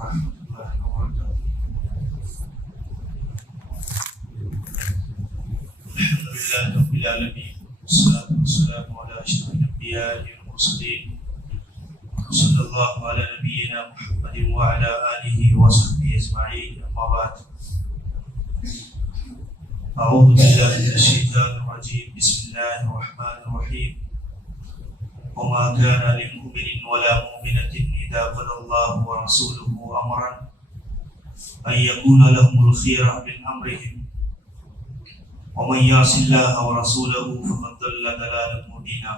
ورحمۃ اللہ وبرکاتہ۔ الحمد للہ رب العالمین، والصلاۃ والسلام علی اشرف الانبیاء والمرسلین، صلی اللہ علی نبینا محمد وعلی آلہ وصحبہ اجمعین، اما بعد۔ اعوذ باللہ من الشیطان الرجیم، بسم اللہ الرحمن الرحیم۔ وما كان لمؤمن ولا مؤمنة إذا قضى الله ورسوله أمرا أن يكون لهم الخيرة من أمرهم ومن يعص الله ورسوله فقد ضل ضلالا مبينا۔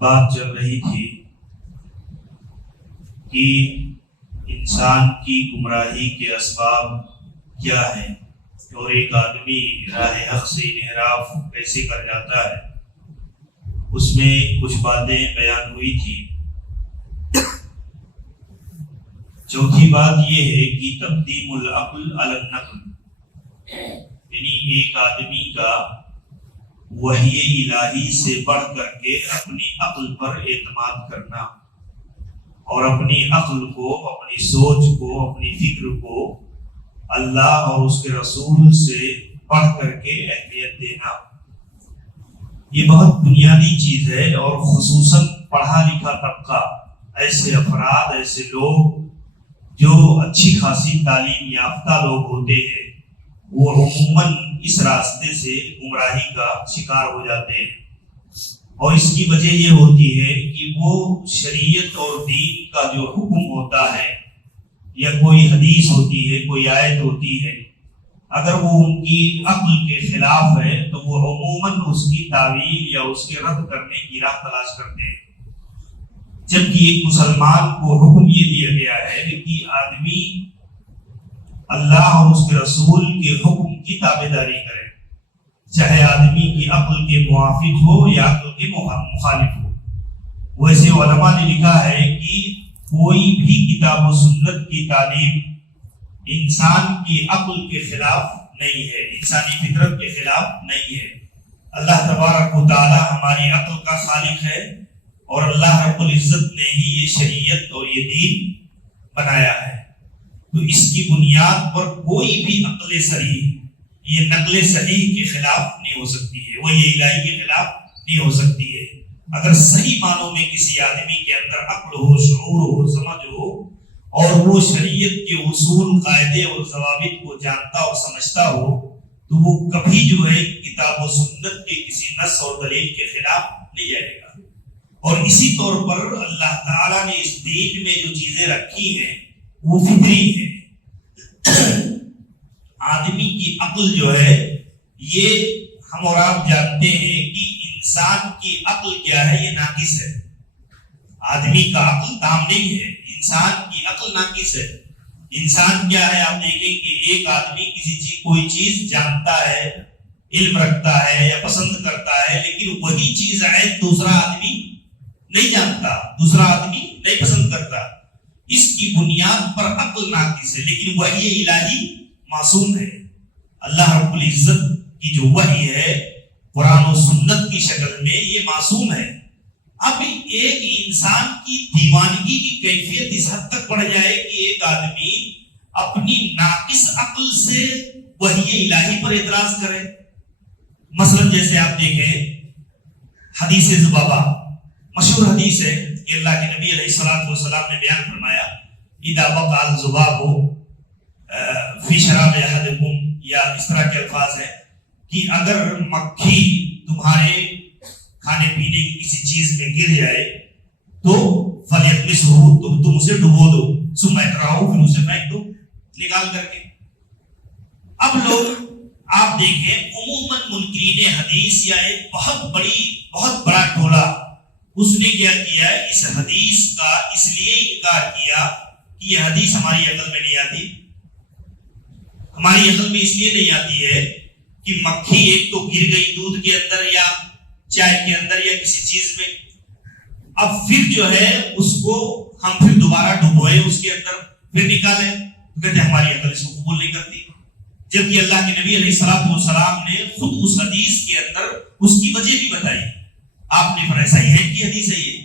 بات چل رہی تھی کہ انسان کی گمراہی کے اسباب کیا ہے اور ایک آدمی راہ حق سے انحراف کیسے کر جاتا ہے۔ اس میں کچھ باتیں بیان ہوئی تھی۔ چوتھی بات یہ ہے کہ تقدیم العقل علی النقل، یعنی ایک آدمی کا وحی الہی سے بڑھ کر کے اپنی عقل پر اعتماد کرنا اور اپنی عقل کو، اپنی سوچ کو، اپنی فکر کو اللہ اور اس کے رسول سے پڑھ کر کے اہمیت دینا، یہ بہت بنیادی چیز ہے۔ اور خصوصاً پڑھا لکھا طبقہ، ایسے افراد، ایسے لوگ جو اچھی خاصی تعلیم یافتہ لوگ ہوتے ہیں، وہ عموماً اس راستے سے گمراہی کا شکار ہو جاتے ہیں۔ اور اس کی وجہ یہ ہوتی ہے کہ وہ شریعت اور دین کا جو حکم ہوتا ہے یا کوئی حدیث ہوتی ہے، کوئی آیت ہوتی ہے، اگر وہ ان کی عقل کے خلاف ہے تو وہ عموماً اس کی تعویل یا اس کے رد کرنے کی راہ تلاش کرتے ہیں۔ جبکہ ایک مسلمان کو حکم یہ دیا گیا ہے کہ آدمی اللہ اور اس کے رسول کے حکم کی تابعداری کرے، چاہے آدمی کی عقل کے موافق ہو یا عقل کے مخالف ہو۔ ویسے علماء نے لکھا ہے کہ کوئی بھی کتاب و سنت کی تعلیم انسان کی عقل کے خلاف نہیں ہے، انسانی فطرت کے خلاف نہیں ہے۔ اللہ تبارک و تعالی ہماری عقل کا خالق ہے اور اللہ رب العزت نے ہی یہ شریعت اور یہ دین بنایا ہے، تو اس کی بنیاد پر کوئی بھی عقل صحیح، یہ نقل صحیح کے خلاف نہیں ہو سکتی ہے، وہ یہ الہی کے خلاف نہیں ہو سکتی ہے۔ اگر صحیح معنوں میں کسی آدمی کے اندر عقل ہو، شعور ہو، سمجھ ہو اور وہ شریعت کے اصول، قاعدے اور ضوابط کو جانتا اور سمجھتا ہو، تو وہ کبھی جو ہے کتاب و سنت کے کسی نص اور دلیل کے خلاف نہیں جائے گا۔ اور اسی طور پر اللہ تعالیٰ نے اس دین میں جو چیزیں رکھی ہیں وہ فطری ہیں۔ آدمی کی عقل جو ہے، یہ ہم اور آپ جانتے ہیں کہ انسان کی عقل کیا ہے، یہ ناقص ہے۔ آدمی کا عقل تام نہیں ہے، انسان کی عقل ناقص ہے۔ انسان کیا ہے، آپ دیکھیں کہ ایک آدمی کسی چیز، کوئی چیز جانتا ہے، علم رکھتا ہے یا پسند کرتا ہے، لیکن وہی چیز ہے دوسرا آدمی نہیں جانتا، دوسرا آدمی نہیں پسند کرتا۔ اس کی بنیاد پر عقل ناقص ہے، لیکن وحی الہی معصوم ہے۔ اللہ رب العزت کی جو وحی ہے قرآن و سنت کی شکل میں، یہ معصوم ہے۔ اب ایک انسان کی دیوانگی کی کیفیت اس حد تک بڑھ جائے کہ ایک آدمی اپنی ناقص عقل سے وحی الہی پر اعتراض کرے۔ مثلا جیسے آپ دیکھیں حدیث ذبابہ، مشہور حدیث ہے کہ اللہ کے نبی علیہ السلام نے بیان فرمایا، اذا وقع الذباب فی شراب احدکم، یا اس طرح کے الفاظ ہیں کہ اگر مکھی تمہارے کھانے پینے کی کسی چیز میں گر جائے تو فلیغمسہ، تو تم اسے ڈبو دو، ثم اطرحہ، پھر اسے پھینک دو نکال کر کے۔ اب لوگ آپ دیکھیں عموماً منکرین حدیث یا ایک بہت بڑا ٹولہ، اس نے کیا کیا، اس حدیث کا اس لیے انکار کیا کہ یہ حدیث ہماری عقل میں نہیں آتی۔ ہماری عقل میں اس لیے نہیں آتی ہے کہ مکھی ایک تو گر گئی دودھ کے اندر یا چائے کے اندر یا کسی چیز میں، اب پھر جو ہے اس کو ہم پھر دوبارہ ڈبوئے اس کے اندر پھر نکالیں، تو کہتے ہیں ہماری عقل اس کو قبول نہیں کرتی۔ جبکہ اللہ کے نبی علیہ الصلوۃ والسلام نے خود اس حدیث کے اندر اس کی وجہ بھی بتائی. آپ نے فرمایا صحیح ہے کہ حدیث ہے یہ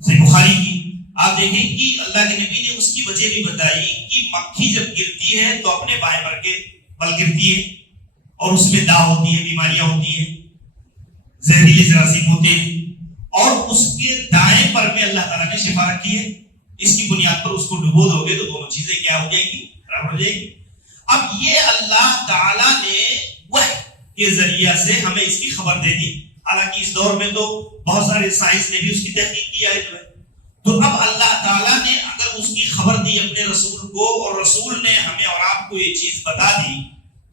صحیح بخاری کی. آپ دیکھیں کہ اللہ کے نبی نے اس کی وجہ بھی بتائی کہ مکھی جب گرتی ہے تو اپنے بائیں پر کے بل گرتی ہے اور اس میں داغ ہوتی ہے, بیماریاں ہوتی ہیں, زہریلے جراثیم ہوتے ہیں, اور اس کے دائیں پر میں اللہ تعالیٰ نے شفا رکھی ہے. اس کی بنیاد پر اس کو ڈبو دو گے تو دونوں چیزیں کیا ہو جائیں گی, خراب ہو جائیں گی. اب یہ اللہ تعالیٰ نے وحی کے ذریعہ سے ہمیں اس کی خبر دے دی. حالانکہ اس دور میں تو بہت سارے سائنس نے بھی اس کی تحقیق کیا ہے. تو اب اللہ تعالیٰ نے اگر اس کی خبر دی اپنے رسول کو, اور رسول نے ہمیں اور آپ کو یہ چیز بتا دی,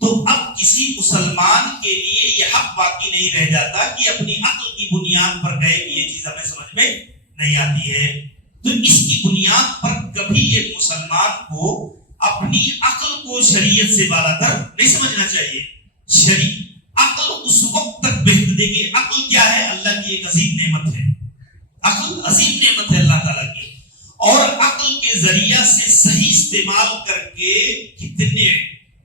تو اب کسی مسلمان کے لیے یہ حق باقی نہیں رہ جاتا کہ اپنی عقل کی بنیاد پر کہے کہ یہ چیز ہمیں سمجھ میں نہیں آتی ہے. تو اس کی بنیاد پر کبھی ایک مسلمان کو اپنی عقل کو شریعت سے بالا تر نہیں سمجھنا چاہیے. عقل اس وقت تک بہتر دے گی. عقل کیا ہے؟ اللہ کی ایک عظیم نعمت ہے. عقل عظیم نعمت ہے اللہ تعالیٰ کی, اور عقل کے ذریعہ سے صحیح استعمال کر کے کتنے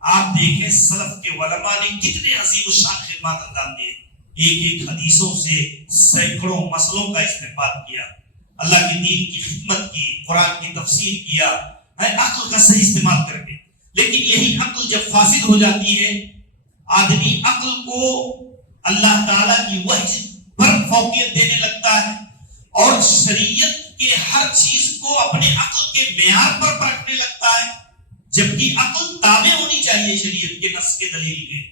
آپ دیکھیں سلف کے علماء نے کتنے عظیم الشان خدمات انجام دیے. ایک ایک حدیثوں سے سینکڑوں مسئلوں کا استنباط کیا, اللہ کے دین کی خدمت کی, قرآن کی تفسیر کیا, عقل کا صحیح استعمال کر کے. لیکن یہی عقل جب فاسد ہو جاتی ہے, آدمی عقل کو اللہ تعالیٰ کی وحی پر فوقیت دینے لگتا ہے اور شریعت کے ہر چیز کو اپنے عقل کے معیار پر پرکھنے لگتا ہے, جبکہ عقل تابع ہونی چاہیے شریعت کے نص کے دلیل کے.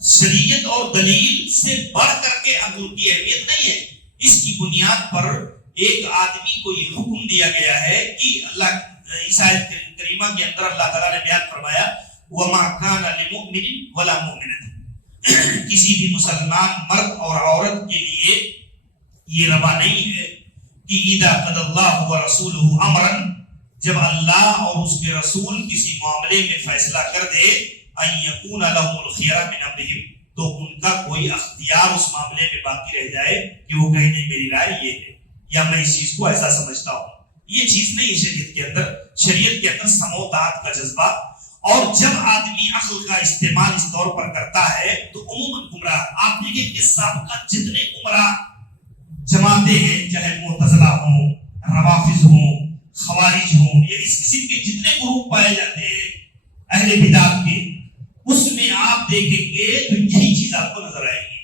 شریعت اور دلیل سے بڑھ کر کے عقل کی اہمیت نہیں ہے. اس کی بنیاد پر ایک آدمی کو یہ حکم دیا گیا ہے کہ اللہ اس آیت کریمہ کے اندر اللہ تعالیٰ نے بیان فرمایا وَمَا كَانَ لِمُؤْمِنٍ وَلَا مُؤْمِنَةٍ, کسی بھی مسلمان مرد اور عورت کے لیے یہ روا نہیں ہے کہ اذا قضى الله ورسوله امرا, جب اللہ اور اس کے رسول کسی معاملے میں فیصلہ کر دے, ان يكون لهم الخيار من امرهم, تو ان کا کوئی اختیار اس معاملے میں باقی رہ جائے کہ وہ کہیں نہیں میری رائے یہ ہے یا میں اس چیز کو ایسا سمجھتا ہوں. یہ چیز نہیں ہے شریعت کے اندر. شریعت کے اندر سموتات کا جذبہ, اور جب آدمی عقل کا استعمال اس طور پر کرتا ہے تو عموماً گمراہ. آپ دیکھیں کہ سابقہ جتنے گمراہ جماعتیں ہیں, چاہے معتزلہ ہوں, روافض ہوں, خوارج ہوں, یا اس قسم کے جتنے گروپ پائے جاتے ہیں اہل بدعت کے, اس میں آپ دیکھیں گے تو یہی چیز آپ کو نظر آئے گی.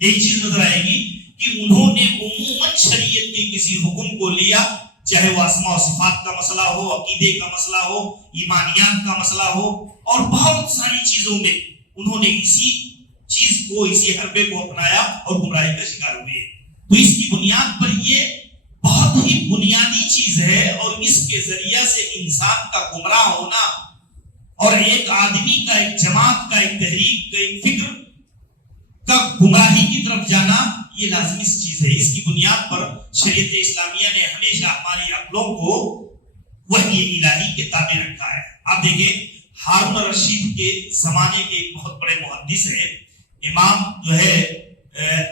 یہی چیز نظر آئے گی کہ انہوں نے عموماً شریعت کے کسی حکم کو لیا, چاہے وہ اسماء و صفات کا مسئلہ ہو, عقیدے کا مسئلہ ہو, ایمانیات کا مسئلہ ہو, اور بہت ساری چیزوں میں انہوں نے اسی چیز کو, اسی حربے کو اپنایا اور گمراہی کا شکار ہوئے. تو اس کی بنیاد پر یہ بہت ہی بنیادی چیز ہے, اور اس کے ذریعہ سے انسان کا گمراہ ہونا اور ایک آدمی کا, ایک جماعت کا, ایک تحریک کا, ایک فکر کا گمراہی کی طرف جانا یہ لازمی چیز ہے. اس کی بنیاد پر شریعت اسلامیہ نے ہمیشہ ہماری عقلوں کو وحی الہی کے تابع رکھا ہے. آپ دیکھیں ہارون رشید کے زمانے کے ایک بہت بڑے محدث ہیں, امام جو ہے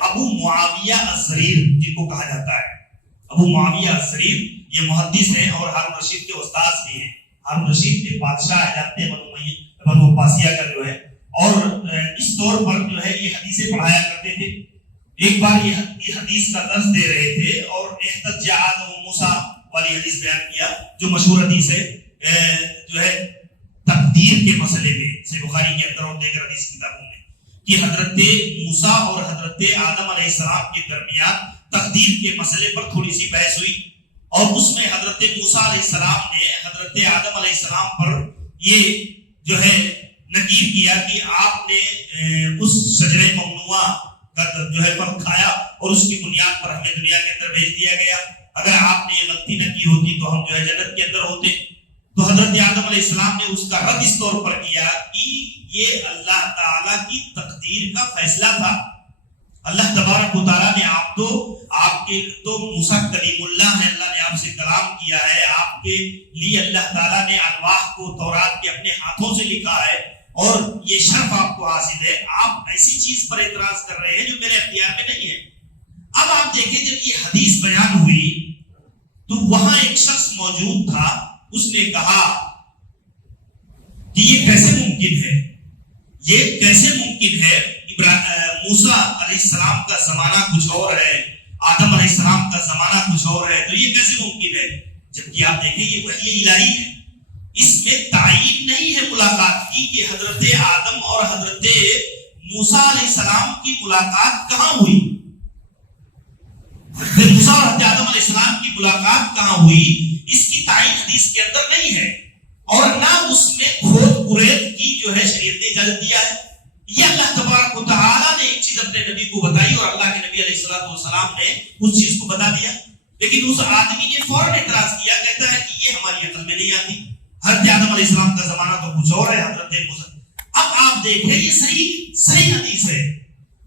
ابو معاویہ الزریر جن کو کہا جاتا ہے. ابو معاویہ الزریر یہ محدث ہیں اور ہارون رشید کے استاد بھی ہیں. ہارون رشید کے بادشاہ جاتے ہیں بنو عباسیہ کا جو ہے, اور اس طور پر جو ہے یہ حدیثیں پڑھایا کرتے تھے. ایک بار یہ حدیث کا درس دے رہے تھے اور احتج آدم و موسیٰ والی حدیث بیان کیا, جو مشہور حدیث ہے جو ہے تقدیر کے مسئلے میں, صحیح بخاری کے اندر اور دیگر حدیث کتابوں میں, کہ حضرت موسیٰ اور حضرت آدم علیہ السلام کے درمیان تقدیر کے مسئلے پر تھوڑی سی بحث ہوئی, اور اس میں حضرت موسیٰ علیہ السلام نے حضرت آدم علیہ السلام پر یہ جو ہے نکیر کیا کہ آپ نے اس شجرہ ممنوعہ کا جو ہے پھل کھایا اور اس کی بنیاد پر ہمیں دنیا کے اندر بھیج دیا گیا. اگر آپ نے یہ غلطی نہ کی ہوتی تو ہم جو ہے جنت کے اندر ہوتے. تو حضرت آدم علیہ السلام نے اس کا رد اس طور پر کیا کہ یہ اللہ تعالیٰ کی تقدیر کا فیصلہ تھا. اللہ تبارک و تعالیٰ نے آپ کے تو موسیٰ کلیم اللہ ہے, اللہ نے آپ سے کلام کیا ہے, آپ کے لیے اللہ تعالیٰ نے الواح کو تورات کے اپنے ہاتھوں سے لکھا ہے, اور یہ شرف آپ کو حاصل ہے. آپ ایسی چیز پر اعتراض کر رہے ہیں جو میرے اختیار میں نہیں ہے. اب آپ دیکھیں جب یہ حدیث بیان ہوئی تو وہاں ایک شخص موجود تھا, اس نے کہا کہ یہ کیسے ممکن ہے یہ کیسے ممکن ہے؟ موسیٰ علیہ السلام کا زمانہ کچھ اور ہے، آدم علیہ السلام کا زمانہ کچھ اور ہے، تو یہ کیسے ممکن ہے؟ جبکہ آپ دیکھیں یہ وحی الہی ہے، اس میں تعین نہیں ہے ملاقات کی کہ حضرت آدم اور حضرت موسیٰ علیہ السلام کی ملاقات کہاں ہوئی، حضرت موسیٰ اور حضرت آدم علیہ السلام کی ملاقات کہاں ہوئی، اس کی تعین حدیث کے اندر نہیں ہے، اور نہ اس میں کھود کرید کی جو ہے شریعت نے اجازت دیا ہے۔ یہ اللہ تبارک و تعالیٰ نے ایک چیز اپنے نبی کو بتائی اور اللہ کے نبی علیہ السلام نے اس چیز کو بتا دیا، لیکن اس آدمی نے فوراً اعتراض کیا، کہتا ہے کہ یہ ہماری عقل میں نہیں آتی، حضرت آدم علیہ السلام کا زمانہ تو کچھ اور ہے، حضرت موسیٰ۔ اب آپ دیکھیں یہ صحیح حدیث ہے۔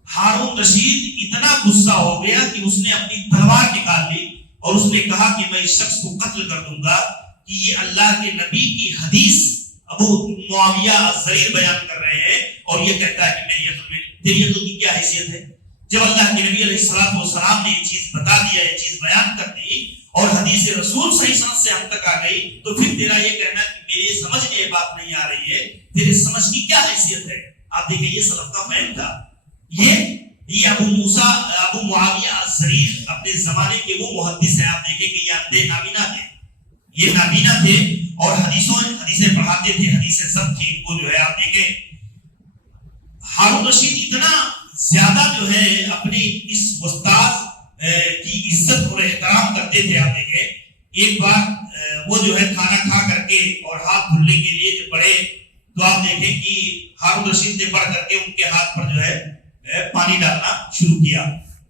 ہارون رشید اتنا غصہ ہو گیا کہ اس نے اپنی تلوار نکال لی اور اس نے کہا کہ میں اس شخص کو قتل کر دوں گا کہ یہ اللہ کے نبی کی حدیث ابو معاویہ الزریر بیان کر رہے ہیں اور یہ کہتا ہے کہ میری عقل میں، تیری عقل کی کیا حیثیت ہے؟ جب اللہ کے نبی علیہ السلام نے یہ چیز بتا دیا، یہ چیز بیان کر دی اور حدیث رسول صحیح سند سے ہم تک آ گئی، تو پھر تیرا یہ کہنا کہ میرے سمجھ میں یہ بات نہیں آ رہی ہے، تیرے سمجھ کی کیا حیثیت ہے؟ آپ دیکھیں یہ سلف کا فہم تھا۔ یہ ابو معاویہ الزریر اپنے زمانے کے وہ محدث ہیں، آپ دیکھیں کہ یہ اندھے نابینا تھے، یہ نابینا تھے اور حدیثیں پڑھاتے تھے، حدیثیں سب تھی ان کو جو ہے۔ آپ دیکھیں ہارون رشید اتنا زیادہ جو ہے اپنی اس استاد کی عزت اور احترام کرتے تھے۔ آپ دیکھیں ایک بار وہ جو ہے کھانا کھا کر کے اور ہاتھ دھلنے کے لیے جب بڑھے تو آپ دیکھیں کہ ہارون رشید نے بڑھ کر کے ان کے ہاتھ پر جو ہے پانی ڈالنا شروع کیا،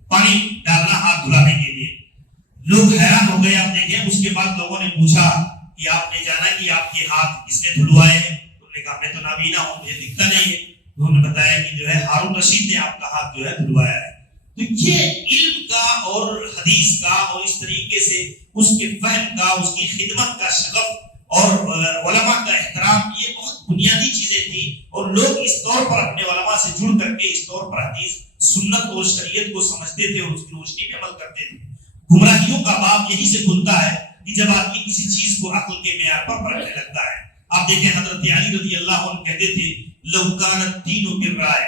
پانی ڈالنا ہاتھ دھلانے کے لیے۔ لوگ حیران ہو گئے۔ آپ دیکھیں اس کے بعد لوگوں نے پوچھا کہ آپ نے جانا کہ آپ کے ہاتھ کس نے دھلوائے ہیں؟ انہوں نے کہا میں تو نابینا ہوں، مجھے دکھتا نہیں ہے۔ انہوں نے بتایا کہ جو ہے ہارون رشید نے آپ کا ہاتھ جو ہے دھلوایا ہے۔ تو یہ علم کا اور حدیث کا اور اس طریقے سے اس کے فہم کا، اس کی خدمت کا شغف اور علماء کا احترام، یہ بہت بنیادی چیزیں تھیں، اور لوگ اس طور پر اپنے علماء سے جڑ کر کے اس طور پر حدیث، سنت اور شریعت کو سمجھتے تھے اور اس کی روشنی میں عمل کرتے تھے۔ گمراہیوں کا باب یہی سے کھلتا ہے کہ جب آدمی کسی چیز کو عقل کے معیار پر پرکھنے لگتا ہے۔ آپ دیکھیں حضرت علی رضی اللہ عنہ کہتے تھے لو کان الدین بالرائے،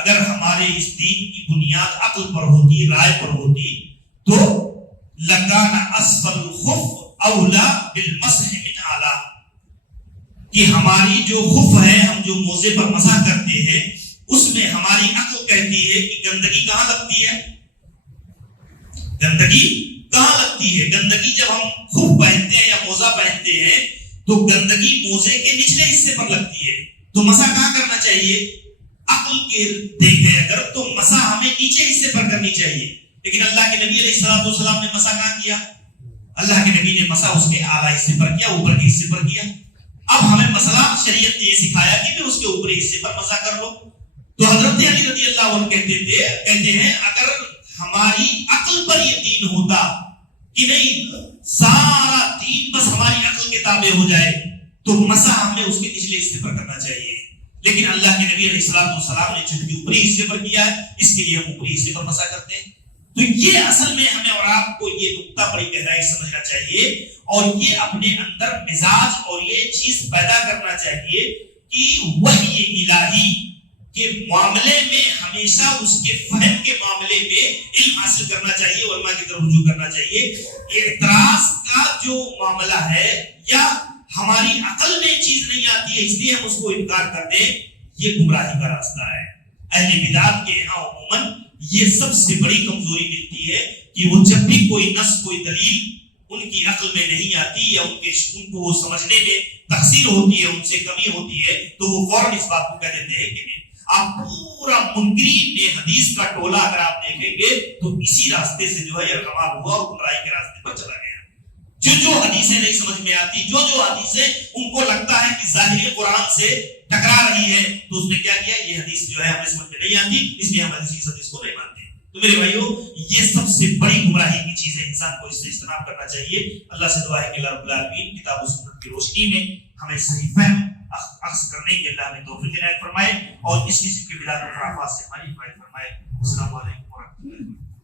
اگر ہمارے اس دین کی بنیاد عقل پر ہوتی، رائے پر ہوتی، تو لکان اسفل الخف اولا بالمسح من اعلی، کہ ہماری جو خف ہے، ہم جو موزے پر مسح کرتے ہیں، اس میں ہماری عقل کہتی ہے کہ گندگی کہاں لگتی ہے، گندگی کہاں لگتی ہے۔ گندگی جب ہم خف پہنتے ہیں یا موزہ پہنتے ہیں تو گندگی موزے کے نچلے حصے پر لگتی ہے، تو مسح کہاں کرنا چاہیے؟ عقل کے دیکھیں اگر تو مسح ہمیں نیچے حصے پر کرنی چاہیے، لیکن اللہ کے نبی علیہ السلام نے مسح کہاں کیا؟ اللہ کے نبی نے مسح اس کے اعلیٰ حصے پر کیا، اوپر کے حصے پر کیا۔ اب ہمیں مسئلہ شریعت نے یہ سکھایا کہ پھر اس کے اوپری حصے پر مسح کر لو۔ تو حضرت علی رضی اللہ عنہ کہتے ہیں اگر ہماری عقل پر یہ دین ہوتا کہ نہیں سارا دین بس ہماری عقل کے تابع ہو جائے، تو مسح ہمیں اس کے نچلے حصے پر کرنا چاہیے، لیکن اللہ کے نبی علیہ السلام نے چونکہ اوپری حصے پر کیا ہے، اس کے لیے ہم اوپری حصے پر مسح کرتے ہیں۔ تو یہ اصل میں ہمیں اور آپ کو یہ نقطہ بڑی گہرائی سمجھنا چاہیے، اور یہ اپنے اندر مزاج اور یہ چیز پیدا کرنا چاہیے کہ وحی الہی کے معاملے میں ہمیشہ اس کے فہم کے معاملے میں علم حاصل کرنا چاہیے، علماء کی طرف رجوع کرنا چاہیے۔ اعتراض کا جو معاملہ ہے یا ہماری عقل میں چیز نہیں آتی ہے اس لیے ہم اس کو انکار کر دیں، یہ گمراہی کا راستہ ہے۔ اہل بدعت کے یہاں عموماً یہ سب سے بڑی کمزوری ملتی ہے کہ وہ جب بھی کوئی نص، کوئی دلیل ان کی عقل میں نہیں آتی یا ان کو وہ سمجھنے میں تقصیر ہوتی ہے، ان سے کمی ہوتی ہے، تو وہ فوراً اس بات کو کہہ دیتے ہیں کہ آپ پورا منکرین حدیث کا ٹولہ اگر آپ دیکھیں گے تو اسی راستے سے جو ہے ارغمال ہوا اور گمراہی کے راستے پر چلا گیا۔ جو حدیثیں نہیں سمجھ میں آتی، جو حدیثیں ان کو لگتا ہے کہ ظاہری قرآن سے ٹکرا رہی ہے، تو اس نے کیا کیا، یہ حدیث جو ہے ہمیں سمجھ میں نہیں آتی، اس لیے ہم اس حدیث کو نہیں مانتے۔ تو میرے بھائیو، یہ سب سے بڑی گمراہی کی چیز ہے، انسان کو اس سے اجتناب کرنا چاہیے۔ اللہ سے دعا ہے کہ اللہ رب العالمین کتاب و سنت کی روشنی میں ہمیں صحیح فہم اخذ کرنے کے اللہ ہمیں توفیق عنایت فرمائے، اور اس قسم کے بدعت و خرافات سے ہماری حفاظت فرمائے۔ السلام علیکم ورحمۃ اللہ۔